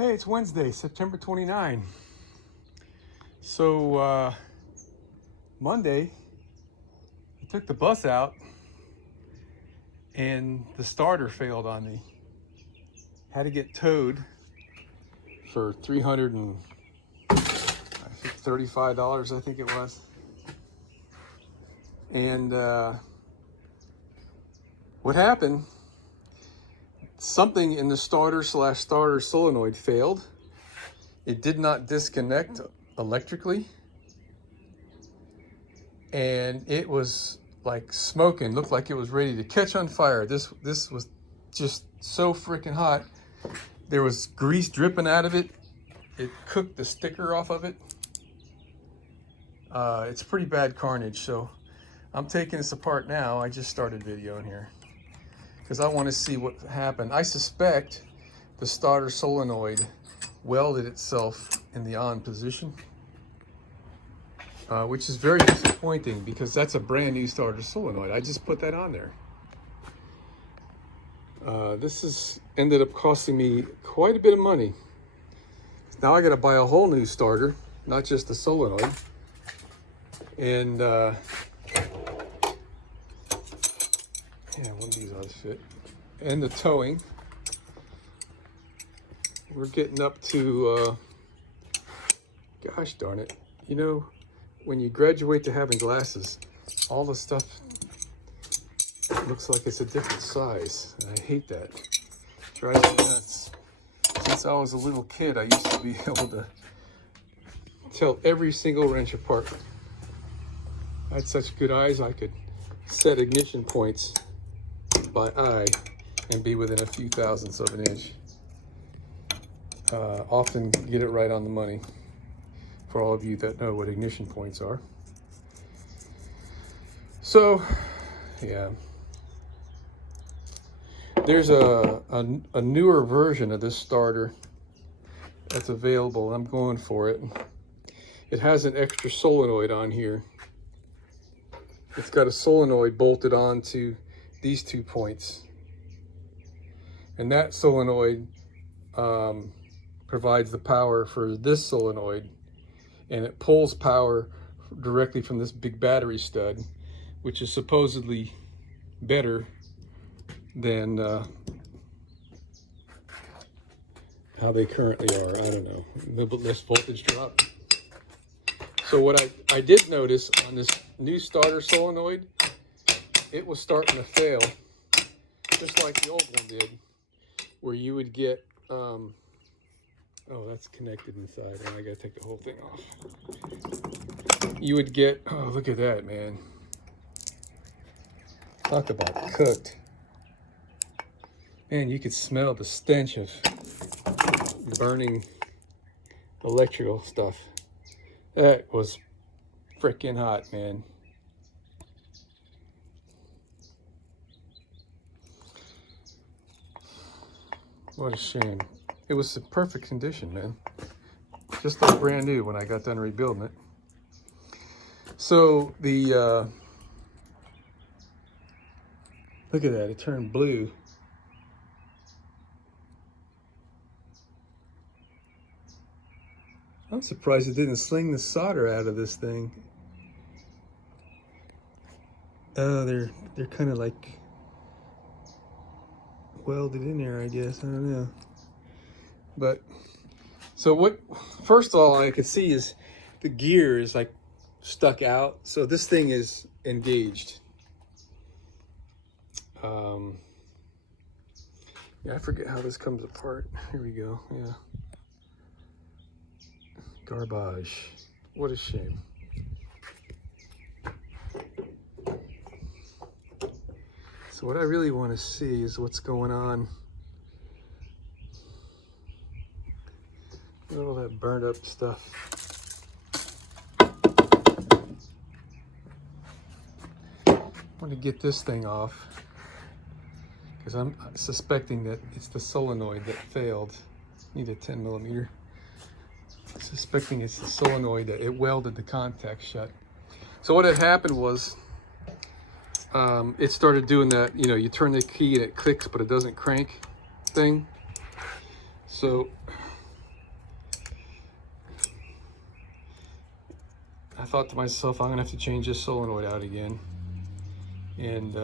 Hey, it's Wednesday, September 29. So, Monday, I took the bus out and the starter failed on me. Had to get towed for $335, I think it was. And what happened? Something in the starter solenoid failed. It did not disconnect electrically, and it was like smoking. Looked like it was ready to catch on fire. This was just so freaking hot. There was grease dripping out of it. It cooked the sticker off of it. It's pretty bad carnage. So I'm taking this apart now. I just started videoing here because I want to see what happened. I suspect the starter solenoid welded itself in the on position, which is very disappointing because that's a brand new starter solenoid. I just put that on there. This has ended up costing me quite a bit of money. Now I got to buy a whole new starter, not just the solenoid. And yeah, one of these ought to fit. And the towing. We're getting up to, gosh darn it. You know, when you graduate to having glasses, all the stuff looks like it's a different size. And I hate that. It drives me nuts. Since I was a little kid, I used to be able to tell every single wrench apart. I had such good eyes, I could set ignition points by eye and be within a few thousandths of an inch. Often get it right on the money for all of you that know what ignition points are. So, yeah. There's a newer version of this starter that's available. I'm going for it. It has an extra solenoid on here. It's got a solenoid bolted onto these 2 points. And that solenoid provides the power for this solenoid, and it pulls power directly from this big battery stud, which is supposedly better than how they currently are. I don't know, a little bit less voltage drop. So what I did notice on this new starter solenoid, it was starting to fail, just like the old one did, where you would get, oh, that's connected inside, and I gotta take the whole thing off. You would get, oh, look at that, man. Talk about cooked. Man, you could smell the stench of burning electrical stuff. That was freaking hot, man. What a shame. It was in perfect condition, man. Just like brand new when I got done rebuilding it. So the, look at that, it turned blue. I'm surprised it didn't sling the solder out of this thing. Oh, they're kind of like welded in there, I guess. I don't know. But so what? First of all, I could see is the gear is like stuck out. So this thing is engaged. Yeah, I forget how this comes apart. Here we go. Yeah. Garbage. What a shame. So what I really want to see is what's going on. Look at all that burned up stuff. I want to get this thing off because I'm suspecting that it's the solenoid that failed. Need a 10 millimeter. Suspecting it's the solenoid that it welded the contact shut. So what had happened was it started doing that, you know, you turn the key and it clicks but it doesn't crank thing. So I thought to myself, I'm gonna have to change this solenoid out again. And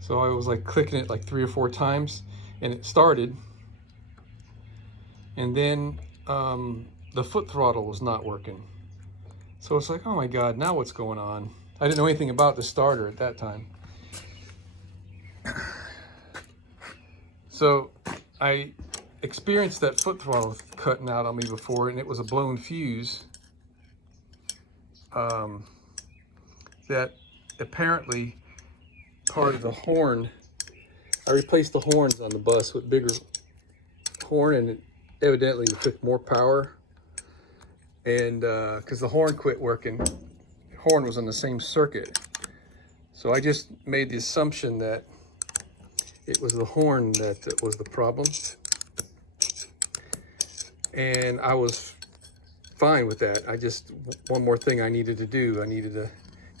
so I was like clicking it like 3 or 4 times, and it started. And then the foot throttle was not working. So it's like, oh my God, now what's going on? I didn't know anything about the starter at that time. So I experienced that foot throttle cutting out on me before, and it was a blown fuse that apparently part of the horn. I replaced the horns on the bus with bigger horn, and it evidently took more power. And because the horn quit working, the horn was on the same circuit. So I just made the assumption that it was the horn that was the problem. And I was fine with that. One more thing I needed to do. I needed to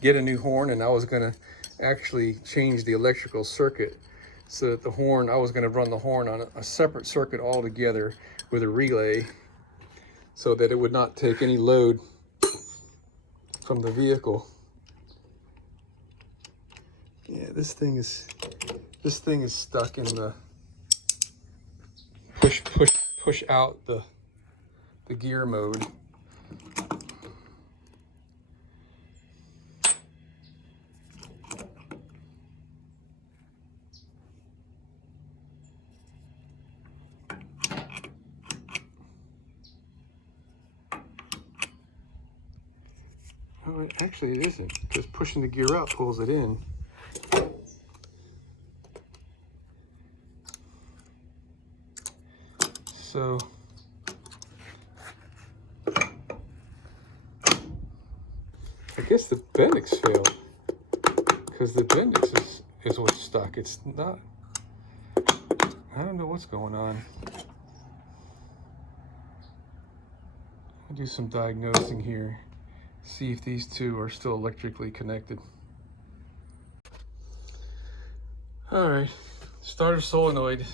get a new horn, and I was gonna actually change the electrical circuit so that the horn, I was gonna run the horn on a separate circuit altogether with a relay so that it would not take any load from the vehicle. Yeah, this thing is stuck in the push out the gear mode. Oh, actually it isn't, because pushing the gear up pulls it in. So I guess the Bendix failed, because the Bendix is what's stuck. It's not, I don't know what's going on. I'll do some diagnosing here, see if these two are still electrically connected. All right, starter solenoid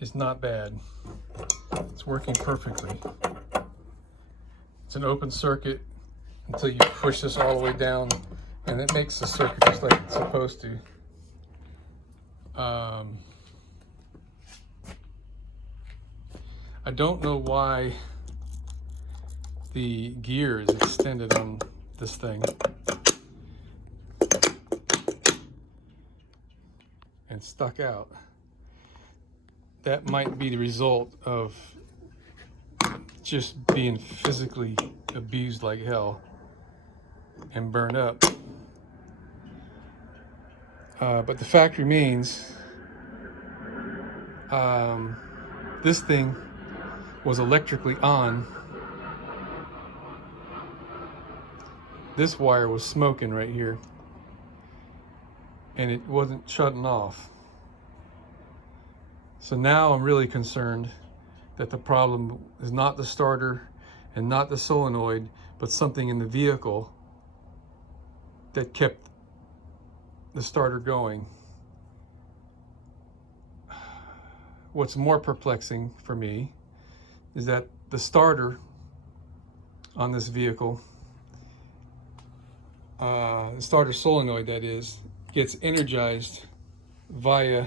is not bad. It's working perfectly. It's an open circuit until you push this all the way down, and it makes the circuit just like it's supposed to. I don't know why the gear is extended on this thing and stuck out. That might be the result of just being physically abused like hell and burned up. But the fact remains, this thing was electrically on. This wire was smoking right here, and it wasn't shutting off. So now I'm really concerned that the problem is not the starter and not the solenoid, but something in the vehicle that kept the starter going. What's more perplexing for me is that the starter on this vehicle, the starter solenoid that is, gets energized via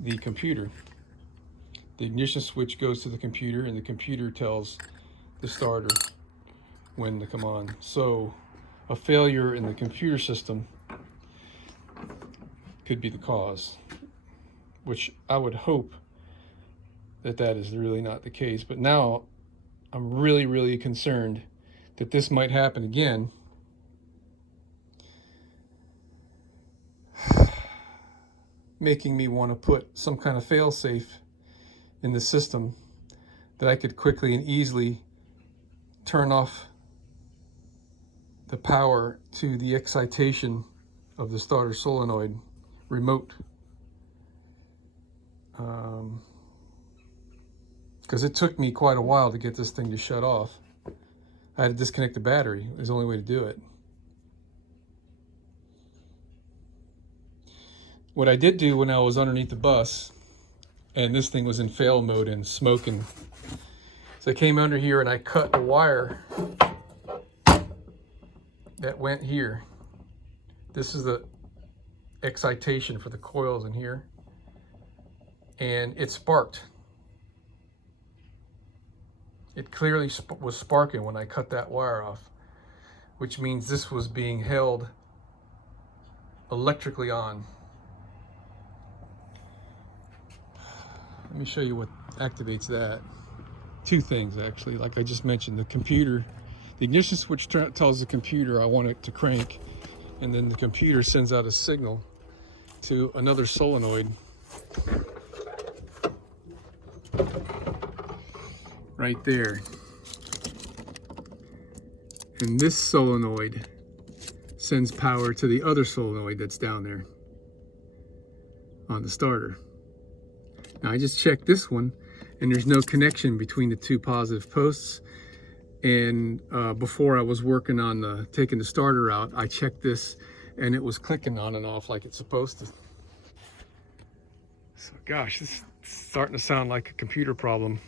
the computer. The ignition switch goes to the computer, and the computer tells the starter when to come on. So a failure in the computer system could be the cause, which I would hope that that is really not the case. But now I'm really, really concerned that this might happen again. Making me want to put some kind of fail-safe in the system that I could quickly and easily turn off the power to the excitation of the starter solenoid remote. Because it took me quite a while to get this thing to shut off. I had to disconnect the battery. It was the only way to do it. What I did do when I was underneath the bus and this thing was in fail mode and smoking. So I came under here and I cut the wire that went here. This is the excitation for the coils in here, and it sparked. It clearly was sparking when I cut that wire off, which means this was being held electrically on. Let me show you what activates that. Two things actually, like I just mentioned. The computer, the ignition switch tells the computer I want it to crank, and then the computer sends out a signal to another solenoid right there. And this solenoid sends power to the other solenoid that's down there on the starter. Now I just checked this one, and there's no connection between the two positive posts. And before I was working on taking the starter out, I checked this and it was clicking on and off like it's supposed to. So gosh, this is starting to sound like a computer problem.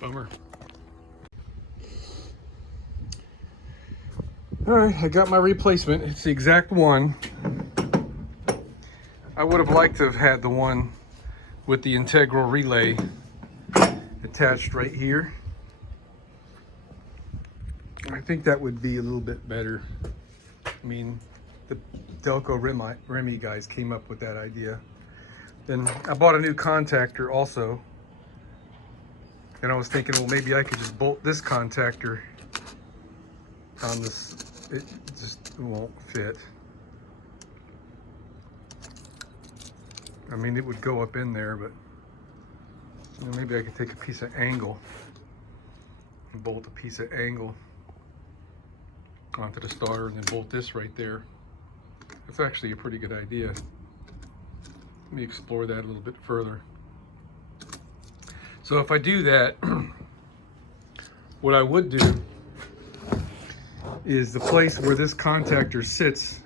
Bummer. All right, I got my replacement. It's the exact one. I would have liked to have had the one with the integral relay attached right here. I think that would be a little bit better. I mean, the Delco Remy guys came up with that idea. Then I bought a new contactor also. And I was thinking, well, maybe I could just bolt this contactor on this. It just won't fit. I mean, it would go up in there, but you know, maybe I could take a piece of angle and bolt a piece of angle onto the starter and then bolt this right there. That's actually a pretty good idea. Let me explore that a little bit further. So if I do that, what I would do is the place where this contactor sits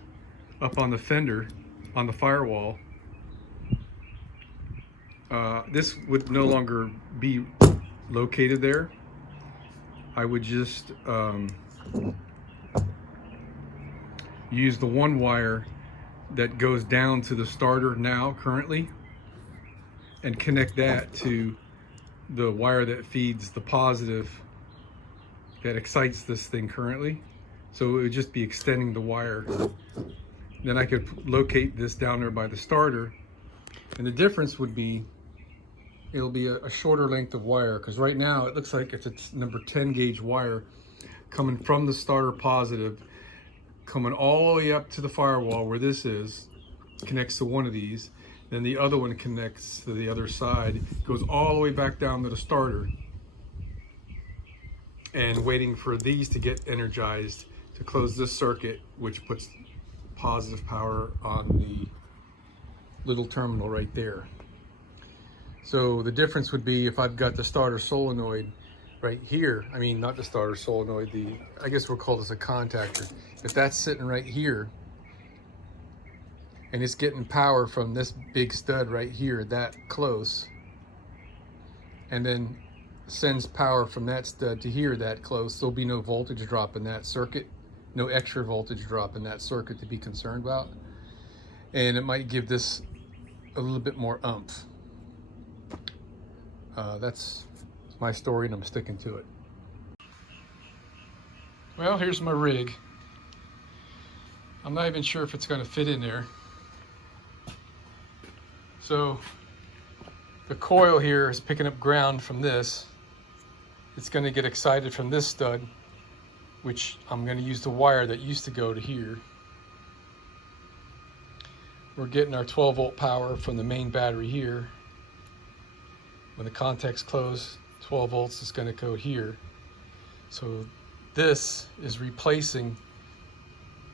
up on the fender, on the firewall, this would no longer be located there. I would just use the one wire that goes down to the starter now currently and connect that to the wire that feeds the positive that excites this thing currently. So it would just be extending the wire. Then I could locate this down there by the starter, and the difference would be it'll be a shorter length of wire, because right now it looks like it's a number 10 gauge wire coming from the starter positive, coming all the way up to the firewall where this is, connects to one of these, then the other one connects to the other side, goes all the way back down to the starter, and waiting for these to get energized to close this circuit, which puts positive power on the little terminal right there. So the difference would be if I've got the starter solenoid right here, I mean, not the starter solenoid, I guess we'll call this a contactor. If that's sitting right here, and it's getting power from this big stud right here, that close, and then sends power from that stud to here, that close, there'll be no voltage drop in that circuit, no extra voltage drop in that circuit to be concerned about. And it might give this a little bit more oomph. That's my story, and I'm sticking to it. Well, here's my rig. I'm not even sure if it's going to fit in there. So the coil here is picking up ground from this. It's going to get excited from this stud, which I'm going to use the wire that used to go to here. We're getting our 12 volt power from the main battery here. When the contact's closed, 12 volts is going to go here. So this is replacing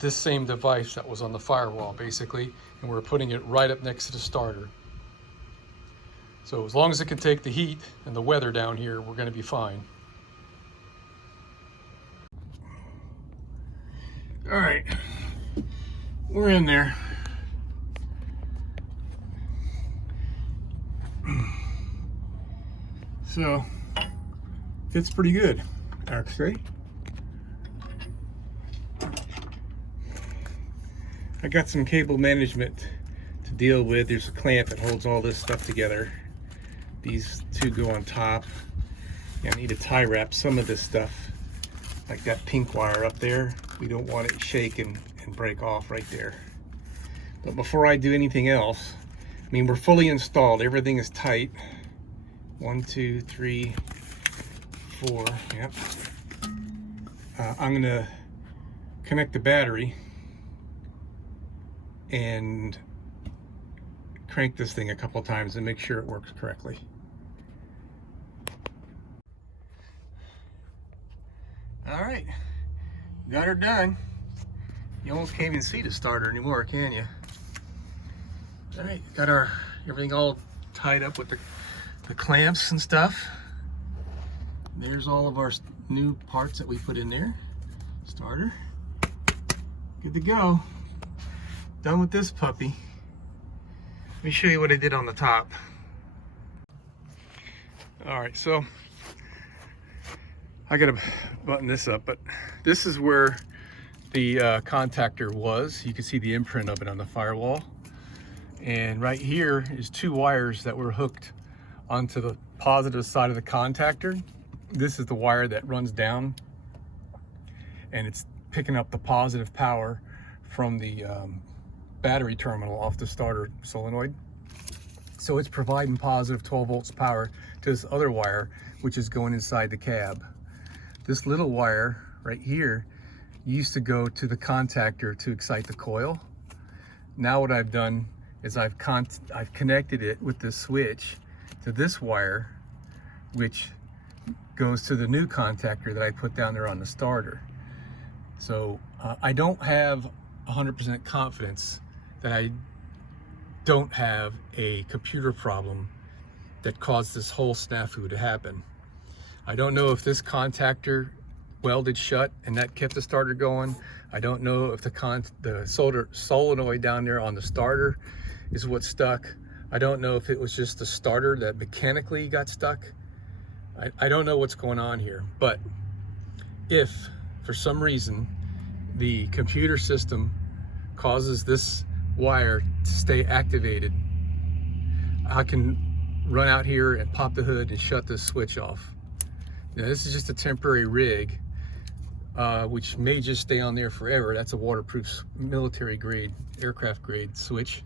this same device that was on the firewall, basically, and we're putting it right up next to the starter. So as long as it can take the heat and the weather down here, we're going to be fine. All right, we're in there. So fits pretty good. Arc straight. I got some cable management to deal with. There's a clamp that holds all this stuff together. These two go on top. I need to tie wrap some of this stuff, like that pink wire up there. We don't want it shake and break off right there. But before I do anything else, I mean, we're fully installed. Everything is tight. 1, 2, 3, 4. Yep. I'm gonna connect the battery and crank this thing a couple times and make sure it works correctly. All right, got her done. You almost can't even see the starter anymore, can you? All right, got our everything all tied up with the clamps and stuff. There's all of our new parts that we put in there. Starter, good to go. Done with this puppy. Let me show you what I did on the top. All right, so I gotta button this up, but this is where the contactor was. You can see the imprint of it on the firewall. And right here is 2 wires that were hooked onto the positive side of the contactor. This is the wire that runs down, and it's picking up the positive power from the battery terminal off the starter solenoid. So it's providing positive 12 volts power to this other wire, which is going inside the cab. This little wire right here used to go to the contactor to excite the coil. Now what I've done is I've connected it with this switch to this wire, which goes to the new contactor that I put down there on the starter. So I don't have 100% confidence that I don't have a computer problem that caused this whole snafu to happen. I don't know if this contactor welded shut and that kept the starter going. I don't know if the solenoid down there on the starter is what stuck. I don't know if it was just the starter that mechanically got stuck. I don't know what's going on here, but if for some reason the computer system causes this wire to stay activated, I can run out here and pop the hood and shut this switch off. Now, this is just a temporary rig, which may just stay on there forever. That's a waterproof military grade, aircraft grade switch.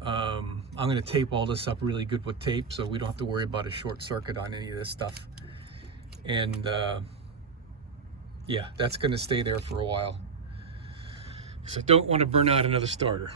I'm gonna tape all this up really good with tape so we don't have to worry about a short circuit on any of this stuff. And yeah, that's gonna stay there for a while. So I don't want to burn out another starter.